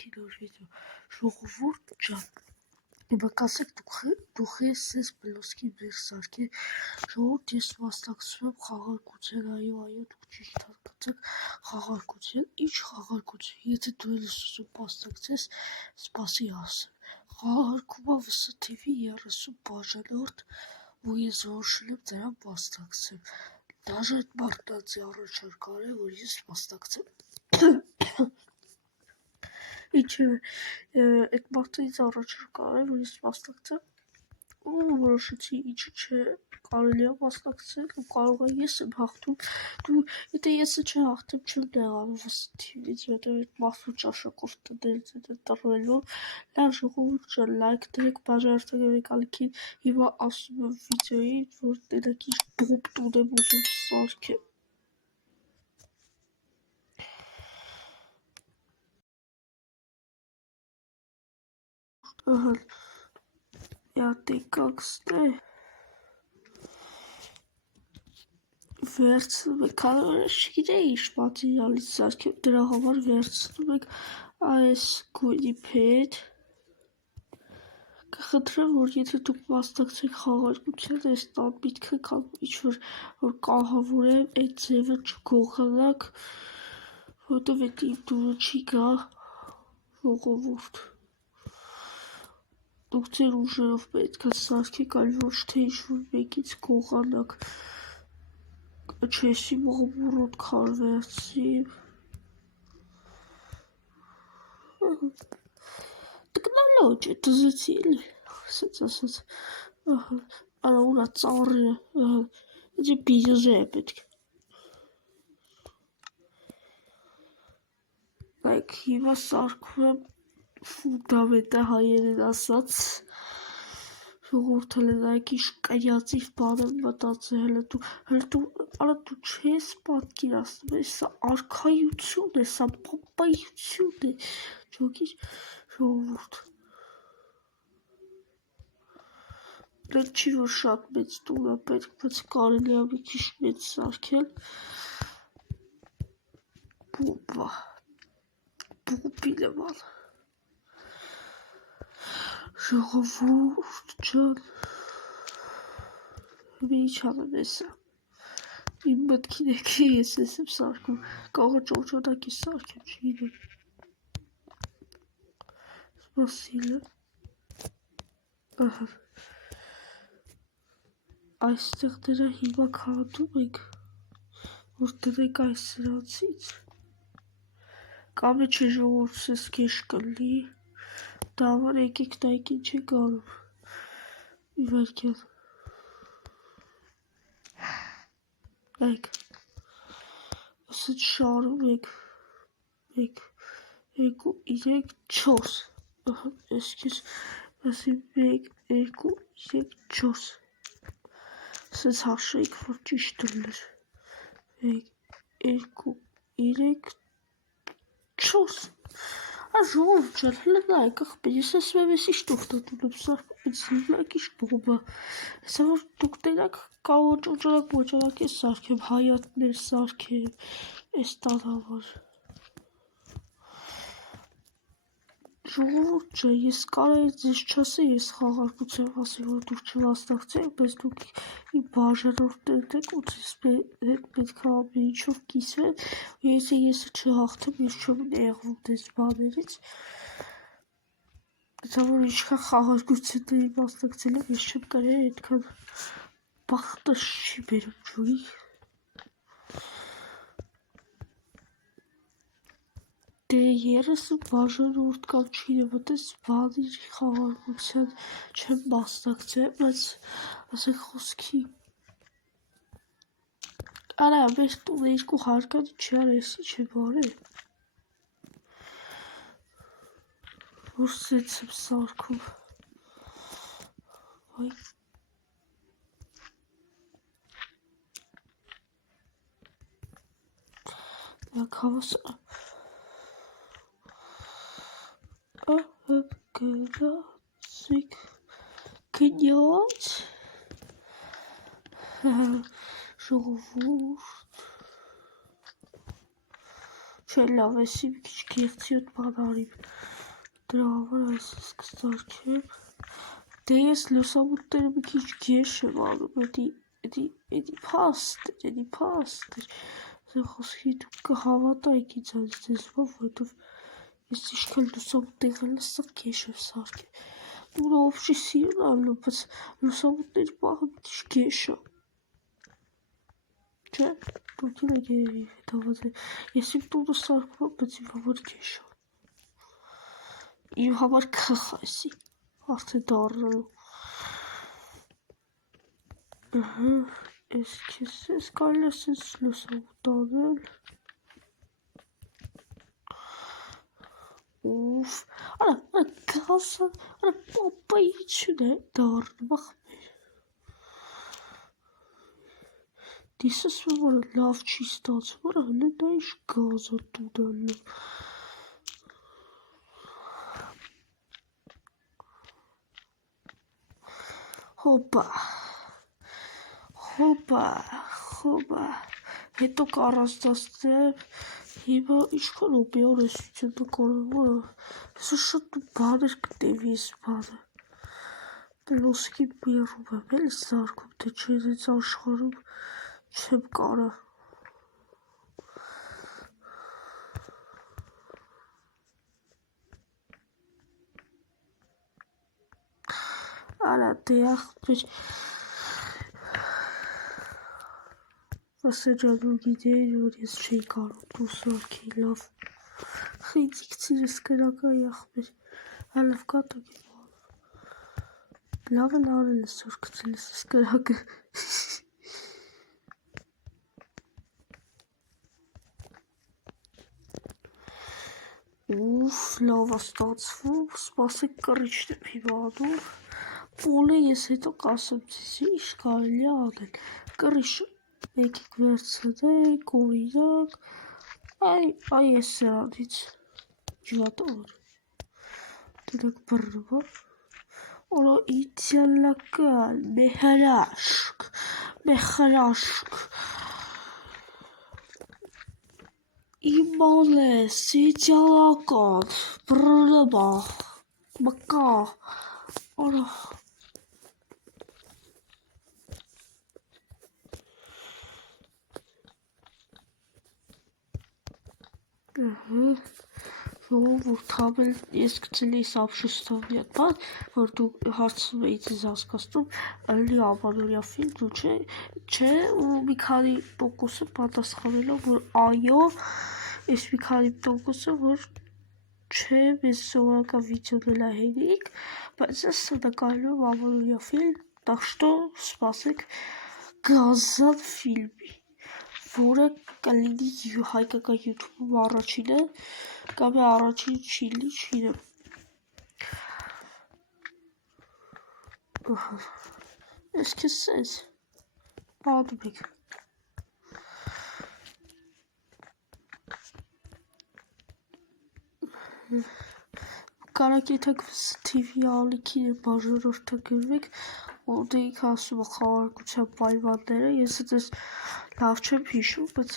Սարքի նոր վիդեո։ Ժողովուրդ ջան, իմակասեք դուք ես բլոսկի մեր սարքի ժողովուրդ ես մասնակցում եմ խաղարկության, այո, դուք ճիշտ հասկացաք, խաղարկության, ինչ խաղարկություն, եթե դու ես ուզում մասնակցես, սպասի ասեմ, խաղարկումը վս TV 30 բաժանորդ ու ես որոշել եմ դրան մասնակցեմ, դաժե այդ մարդանց առաջարկ արել, որ ես մասնակցեմ Ինչը այդ մարդը ինձ առաջարկ արել, որ ես մասնակցեմ ու որոշեցի ինչը չէ կարելի է մասնակցել ու կարող է ես եմ հաղթում եթե եսը չհաղթեմ չեմ տեղանում վստիվից հետո այդ մարդու ճաշակով տնելից հետ տրվելու լավ ժողովուրդ ջան լայք դրեք բաժանորդեք ալիքին հիմա ասում եմ վիդեոյի որ տենակ ինչ բոբ տուն եմ ուզում սարքեմ Ահա յատեկակստե վերցնում եք, քանի որ չգիտեի ինչ մատերիալից սարքեմ, դրա համար վերցնում եք այս գույնի փետ, կխնդրեմ, որ եթե դուք մասնակցեք խաղարկության, այս տանմիտքը կամ ինչ-որ կահավորեմ, այդ ձևը չգողանաք, որտև էդ իմ դուրը չի գա ժողովուրդ, դուք ձեր ուժերով պետք է սարքեք, այլ ոչ թե ինչ-որ մեկից գողանաք Չեսի մամուրոտ քարվերցիմ Տկնալոջ է տզեցի էլի Սենց ասած Արա ուրա ծառի է Իձի բիզե է պետք Այդ հիմա սարքում եմ ֆունդամենտը հայերեն ասած Ժողովուրդ հələ նայեք ինչ կայացիվ բան եմ մտածել հələ դու չես պատկերացնում սա արքայություն է, սա պապայություն է Ջոկիր ժողովուրդ Դեռ չի որ շատ մեծ տուն է պետք, բայց կարելի է մի քիչ մեծ սարքել Բոբա Բոբի նման Ժողովուրդ ջան Ինչ անեմ եսա Իմ մտքին եկի ես եմ սարքում Կաղը ճոճանակ է սարքեմ չգիտեմ Սպասիլ եմ Այստեղ դրա հիմա քանդում ենք որ դրեք այս սրանցից Կամ է չէ ժողովուրդ սես կեշ կլի Դա համար եկեք նայք ինչ է գանում Իվարկյան Եք Ասած շարում եք 1, 2, 3, 4 Այսքեզ ասի 1, 2, 3, 4 Ասած հաշեիք որ ճիշտ լր 1, 2, 3, 4 Ժողովուրդ ջան հլը նայք աղբեր ես ասում եմ ես ինչ տողտատուն եմ սարքում ինձ լայք ինչ բոբ է Հեսա որ դուք տենակ կարող ճոճանակ ես սարքեմ հայատներ սարքեմ Էս տան համար Ժողովուրդ ջան ես կարելի ձեզ չասեի ես խաղարկության մասին որ դուք չմասնակցեք բայց դուք իմ բաժանորդներն եք ու ձեզ հետ պետք է ամեն ինչով կիսվեմ ու եթե եսը չհաղթեմ ես չեմ նեղվում դες բաներից Դա որ ինչքան խաղարկությունների մասնակցել եմ ես չեմ կարել այդքան բախտս չի բերում ջուրի Դե 30 բաժանորդ կամ չիրևտ ես բանիր խաղարկության չեմ մասնակցել, բայց ասեք խոսքի Արա մեր տունը երկու հարկանի չի արա ես ինչ եմ արել Որ սենց եմ սարքում Այ Դակ հավաս Գրացիկ Կնյոց Ժողովուրդ Չէ, լավ, էսի մի քիչ գեղեցիկ բան արիմ։ Դրա համար այսպես կստարքեմ։ Դե ես լուսամուտները մի քիչ գեշ եմ անում, էդի փաստ էր։ Ձեր խոսքի դուք կհավատայիք ինձ այս դեսպով, որովհետև ես իշքան լուսամուտ եղել է սա գեշ եմ սարքել։ Դու ոобще սիրուն ալու, բայց լուսամուտների պահը մի քիչ գեշ է։ Չէ, դուք եք երևի հետավազել։ Ես իմ տունը սարքում եմ, բայց իմ համար գեշ է։ Իմ համար քխ այսի, արդեն դառնալու։ Ես կարել ես ես լուսամուտ անել։ Ուֆ, արա գազը, արա պապայիչուն է դառնում ախմեր։ Դիսս որ լավ չի ստացվում, արա հլը դա ինչ գազը տուդալը։ Հոպա, հետո կարաստացնեմ, հիմա ինչքան օպիոր ես իչեն նկարվում, սա շատ բաներ կտևի ես բանը, պլոսկի բերում եմ, էլ սարքում, թե չէ ես աշխարում չեմ կարա։ Արա դե ախպեր, ասեջանու գիտեին, որ ես չի կարում դու սարքի լավ, խիցիք ծիրս կրակայի ախպեր, հալավ կատոք եմ լավ էլ արել ես որ կծել ես կրակը։ Ուֆ, լավ աստացվում, սպասեք կռիչն եմ հիմա անում, պոլը ես հետո կասեմ ձեզ ինչ կարելի անել, կռիչը եկեք վերցնենք, օրինակ, այ ես սրանից, ջվատոր, դրանք բռնվա, օրա իդյալական, մեխրաշկ, իմանես, իդյալական, բռնվա, մկա, օրա, ժողովուրդ համել ես գցել էի Սաբշեստովյան բան, որ դու հարցնում էի ձեզ հասկացնում, ըլի ամանորյա ֆիլմ, դու չէ, ու մի քանի տոկոսը պատասխանելով, որ այո, ես մի քանի տոկոսը, որ չէ, մեզ սովորական վիդեոն էլ է հերիք, բայց ես նկարելու եմ ամանորյա ֆիլմ, так что սպասեք գազան ֆիլմի, որը կլինի հայկական YouTube-ում առաջինը, կամ է առաջին չիլի չինը։ Ես քեզ սենց, անում եք։ Կարակ եթակ TV ալիքին է բաժանորդագրվեք, որդեիք ասում է խաղարկության պայմանները, ես էտես լավ չեմ հիշում, բայց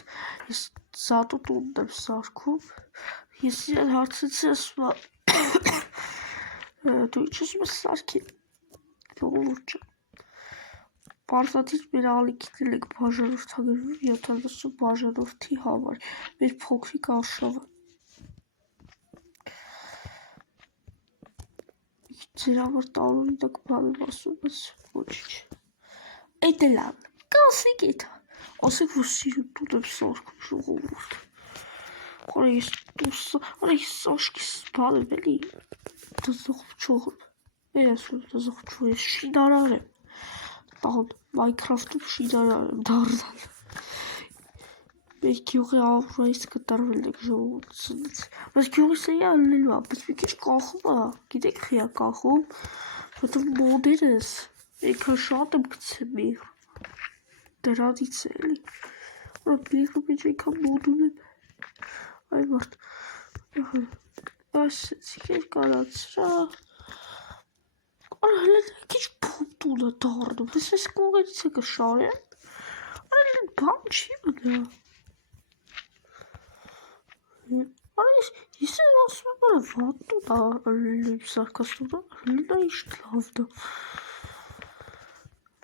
ես զատու տունն եմ սարքում, ես իրան հարցեցի ասում է, դու ինչ ասում ես սարքին, ժողովուրդ ջան, պարտադիր մեր ալիքին ենք բաժանորդագրվում 70 բաժանորդի համար, մեր փոքրիկ արշավը։ Ձեր համար տարօրինակ բան եմ ասում, բայց ոչինչ։ Էդ էլ ան, կասեք էդ, ասեք, որ սիրուն տուն եմ սարքում ժողովուրդ։ Արա ես սաշկիս բան եմ էլի, դզողջող եմ, ես շինարար եմ, տան, Minecraft-ում շինարար եմ դառնալ։ Մեր գյուղի ամրայից կտրվել ենք ժողովուրդից, բայց գյուղի սեյա ալնելու է, բայց մի քիչ կախում է, գիտեք խիա կախում, որտև մոդերս, ենքան շատ եմ գցել միղ, դրանից է էլի, որ միղը մեջ ենքան մոդ ունեմ, այ մարդ, ասեցիք երկարացրա, արա հլեն քիչ փոմ տուն է դառնում, դες ես կողերից է կշարեն, արա բան չի մնա, Если нас выбрали вот туда, саркас туда, да и штраф.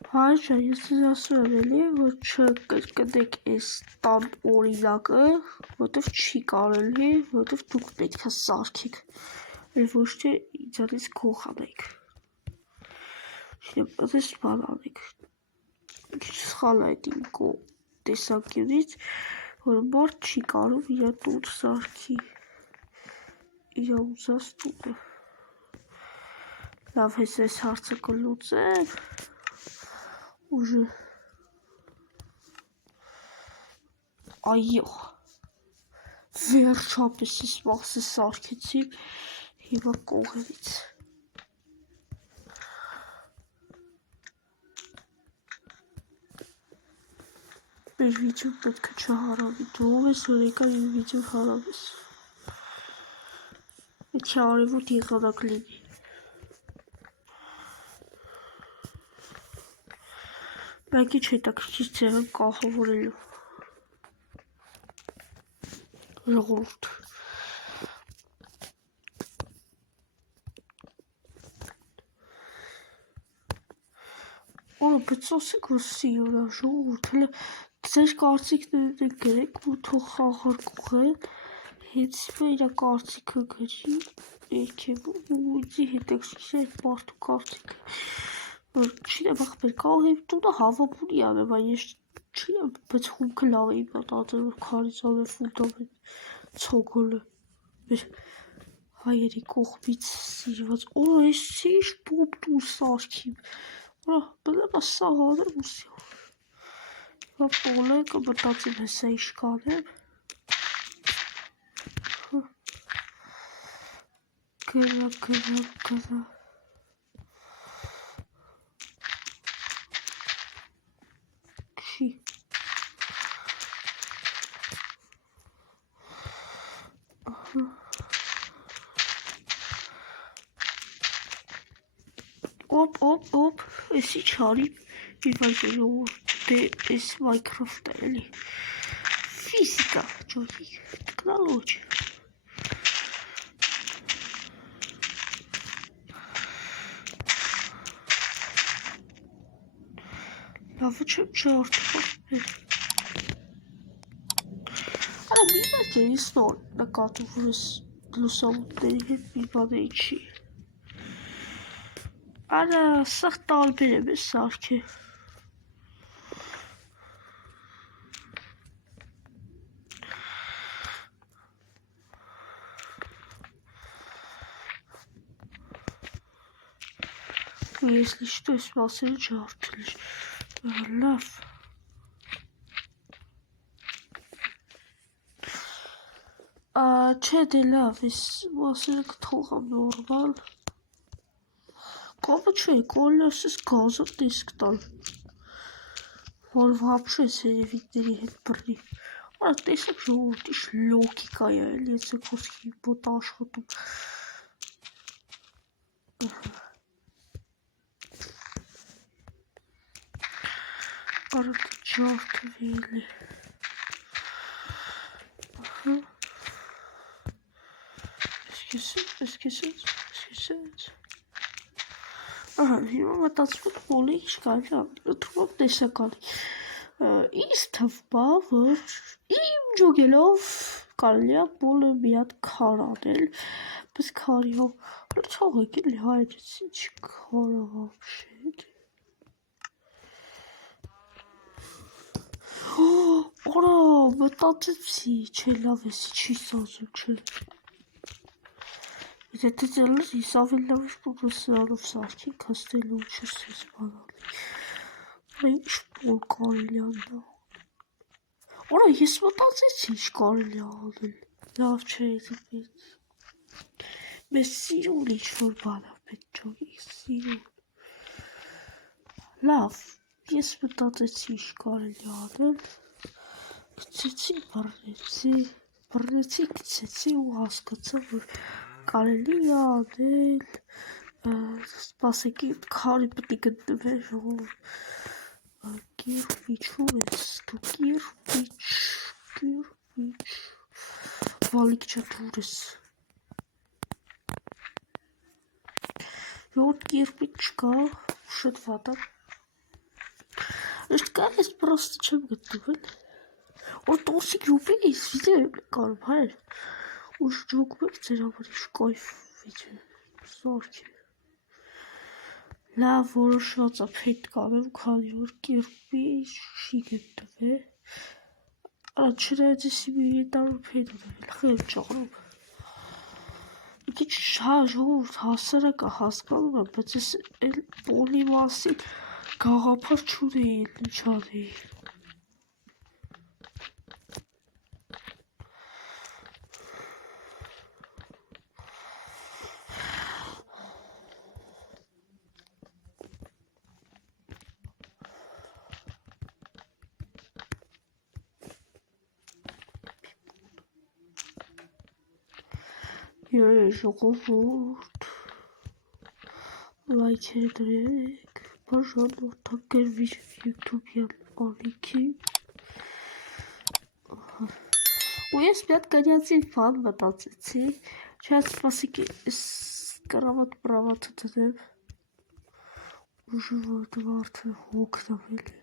Հայժա, ես ձեզ ասում եմ էլի, որ չկրկնեք այս տան օրինակը, որտև չի կարելի, որտև դուք պետք է սարքեք, ոչ թե ինձանից քող անեք, այս բան անեք, քիչ սխալ է այդ իմ տեսանկյունից, որ մարդ չի կարող իր տուն սարքի, իր ուզած տունը, լավ ես այս հարցը կլուծեմ, Уже. Այո, վերջապես ես մաղսը սարքեցի հիմա կողերից։ Մեր վիդեոն պետք է չհարավի, դու ես որ եկա իմ վիդեոն հարավես։ Պետք է արևոտ եղանակ լինի։ Մեկի չհետաքրքիր ձևը կահավորելու ժողովուրդ Օրը բայց ասեք որ սիրորա ժողովուրդ հələ ձեր կարծիքներն են գրեք ու թող խաղարկուղեն հենց իրա կարծիքը գրի ներքևում ու ինձի հետաքրքիր է այդ մարդու կարծիքը որ չինեմ ախպեր կարող եմ տունը հավապունի անեմ, այս չինեմ, բայց խումքը լավ է իմ մտածել, որ քարից անեմ ֆունդամենտ ցոգոլը, մեր հայերի կողմից սիրված, օր այս ինչ տուն սարքիմ, օր բլեմ ասա հանեմ ու սյո, հիմա պոլը կմտածեմ հեսա ինչ կանեմ, գրա Օպ, ես ինչ հարիմ, դե ես Minecraft է էլի, ֆիզիկա, ճոհիկ, տեխնոլոգիա, լավը չեմ չարդպար, Արա մի մեկ է ես նոր նկատում, որ ես լուսամուտների հետ մի բան էի չի, Արա սաղ տարբեր եմ ես սարք է, если что, ես մասերը չարդել էր, լավ, չէ դե լավ, ես մասերը կթողամ նորմալ, Կապը չէ, կոլն ասես գազով տեսք տալ, որ վապշո ես երևիկների հետ բրնի, արա տեսակ ժողորդ ինչ լոգիկա է, էլ ես է խոսքի բոտ աշխատում, արա դի ջարդվել է, Եսկեսենց, հիմա մտածվում պոլի ինչ կարելի անել, թվում տեսականի, ինձ թվա, որ իմ ջոգելով կարելի է պոլը մի հատ քար անել, բայց քարի հով թողեք էլի հայրից ինչ քարը վապշետ, Արա մտածեցի, չէ լավ ես չի սազում չէ, Եթե ձելր ես ավել լավ էր պուլը սրանով սարքի, կաստել ու չես ես բանալի, Արա ինչ պոլ կարելի աննա, Արա ես մտածեցի ինչ կարելի անել, լավ չէ պետք, մեզ սիրուն ինչ-որ բանա պետք ճոգիկ սիրուն, լավ, ես մտածեցի ինչ կարելի անել, Գցեցի, բռնեցի, գցեցի ու հասկացա, որ կարելի է անել, սպասեք, քարի պետք է գտնվեր, կիրպիչ, ում ես դու կիրպիչ, բալիկ չէ դուրս։ Յոթ կիրպիչ չկա, շատ վատ է։ Ըստ կա, ես պրոստը չեմ գտնում։ Որ տոսիկ յուպիս վիդեո կարում հայր։ Ուշ ջոկ մեկ ձեր համար իշ կայֆ վիդեո։ Սարք է։ Լավ որոշված է փետ կանեմ, քանի որ կիրպիչ չի գտնում։ Արա չնայած եսի մի տարու փետ ունեմ, խել չաղրում։ Մի քիչ ժողովուրդ հասարակ է հասկանում եմ, բայց ես էլ պոլի մասին գաղափար չունեի, ինչ անեի։ Ժողովուրդ լայքեր դրեք, բաժանորդակ գրվիր յութուբյան անիքի։ Ու ես մի հատ կանյացի բան մտածեցի, չհաց սպասիք ես կրավատ պրավատը դնեմ, ուժը որ դվարդը հոգնավել է։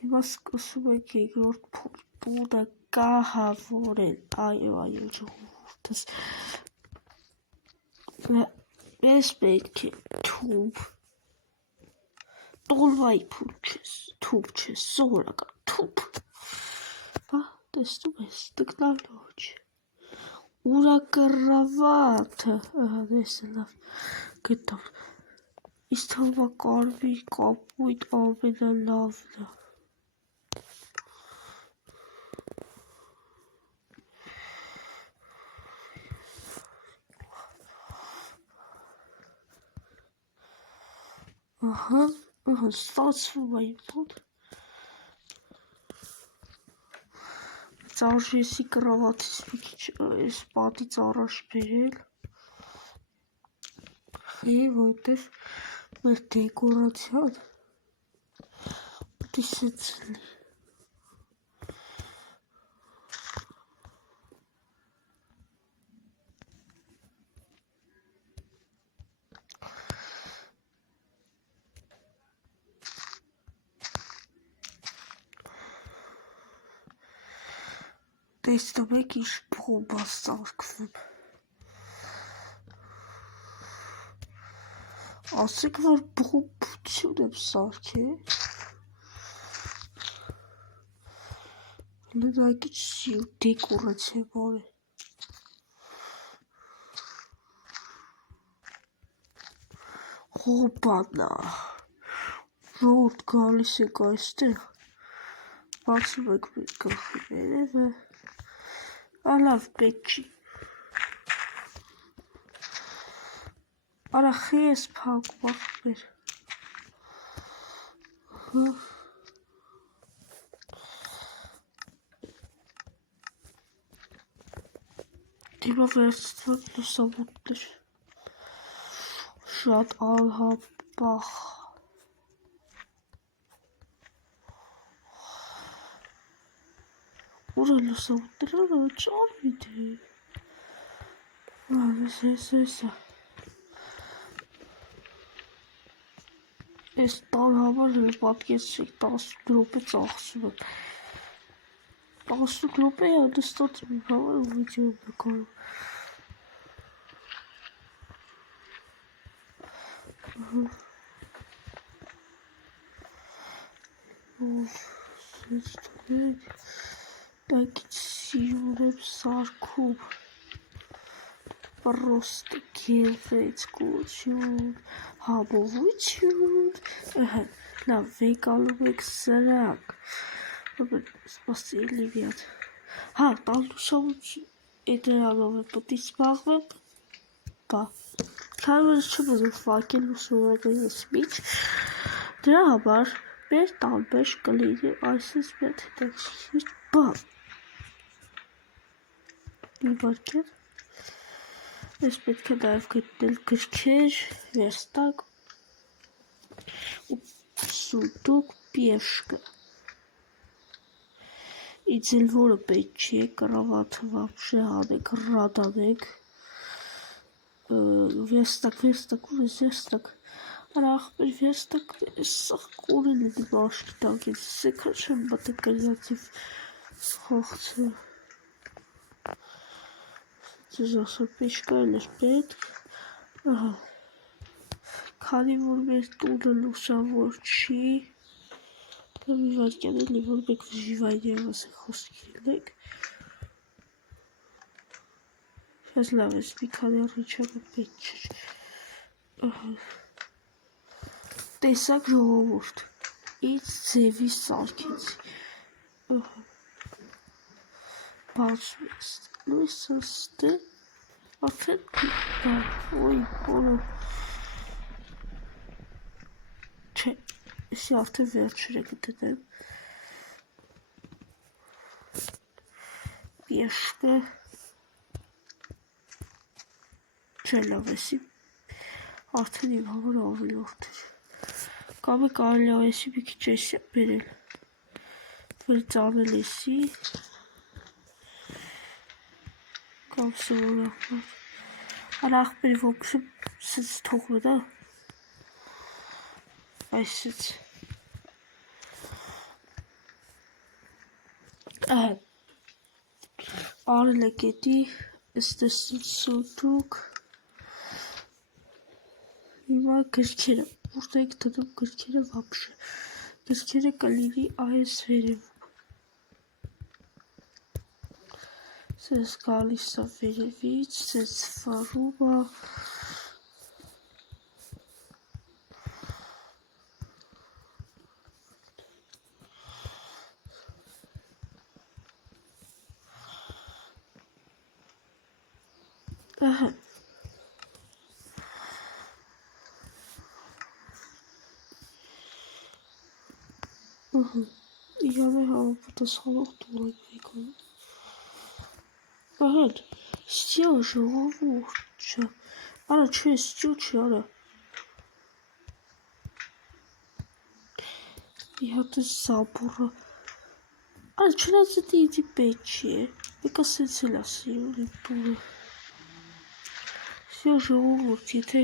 Հիմա սկսում ենք երկրորդ փուլը կահավորել, այո ժողովուրդս, ես պետք է թուբ, տոլվայի փուլ չես, թուբ չես, սովորական թուբ, բա տեսնում ես, տկնալու չէ, ուրակրավաթը, ես լավ գտավ, իսկ թվա կարմիր կապույտ ամենալավն է, ահա, ստացվում է իմ մոտ, արժի եսի կրավատից մի քիչ ես պատից առաջ բերել, որտև մեր դեկորացիան ուտի սենց լի, տեսնում եք ինչ բոմբա սարքվում, ասեք որ բոմբություն եմ սարքել, լնայք ինչ սիու դեկորացիա բարե, հոպանա, ժողորդ գալիս եք այստեղ, բացում եք մեր գլխի վերևը, ալավ պետք չի, արա խի ես պահակում ախպեր, դիմա վերցտվեմ լուսամուտներ, շատ ալհապախ, ուր է լուսամուտները ճար վիդե, հեսա, ես տան համար հել պատկեցրեք 10 գրոպե ծախսում եմ, 10 գրոպե է նստած իմ համար ու վիդեո նկարում, սենց տվեք, տակից սիրուն եմ սարքում, պրոստը գեղեցկություն, համովություն, լավ վեկալում եք սրանք, սպասելի միատ, հա, տալուշավություն է դրանով է պտի սպաղվեմ, բա, քարվերս չեմ ուզում վակել ուսումակը ես միջ, դրա համար մեր տանբեշ կլինի այսպես մետ հետաքրքիր բան, մի վարկեր, ես պետք է նաև գտնել գրքեր, վերստակ ու սունդուկ պիեշկը, Իցել որը պետք չի, կրավաթը вообще հանեք, ռադանեք, վերստակ, ուր ես վերստակ, արա ախպեր վերստակ, սաղ կորել է դի բաշկի տակից, սեքա չեմ բատը կրյատիվ խողցը, ձեզ ասոր պեշկա էլ էր պետք, ահա, քանի որ մեր տունը լուսավոր չի, մի վարկյան էլի, որ մեկ վժիվայնի ավասեք խոսքի լինեք, Ես լավ ես, մի քանի առիչակը պետք չէր, տեսակ ժողովուրդ, ինձ ձևի սարքեցի, բացվեց, լույսը ստե, արդեն, ոյ, որը, չէ, եսի արդեն վերջերը կտետեմ, Պեշկը, չէ լավ եսի, արդեն իմ համար ավելորդ էր, կամ է կարելի եսի մի քիչ եսի բերել, վրից անել եսի, կամ սովորախմար, արա ախպերի ոգսը սենց թողնը դա, այսից, արել է կետի, ստեսին սոտուկ, հիմա գրքերը, որտեղ եք տնում գրքերը վապշը, գրքերը կլինի այս վերևում, սենց գալիս է վերևից, սենց վարում է, ահա, իհանը համապատասխանող տուն եք վեկանում, ահատ, ստյա ժողովուրդ չա, արա չէ, ստյա չի, արա, մի հատ է զաբուրը, արա չնայց էտի իդի պետ չի է, մեկա սենց էլ ասիրում իմ տունը, ստյա ժողովուրդ, եթե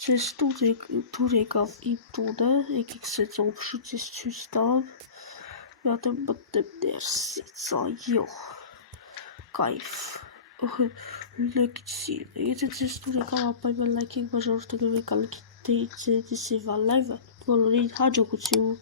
ձեզ տուր եկավ իմ տունը, եկեք սենց օբշուց ես չույց տամ, մի հատ եմ մտնեմ ներսից, այո, կայվ, լեկցի, եթե ձեզ տուր եկավ ապայման լայքեք բաժարորդը գվեք ալիքի դեյցի սեվա լայվը, բոլորին հաջողություն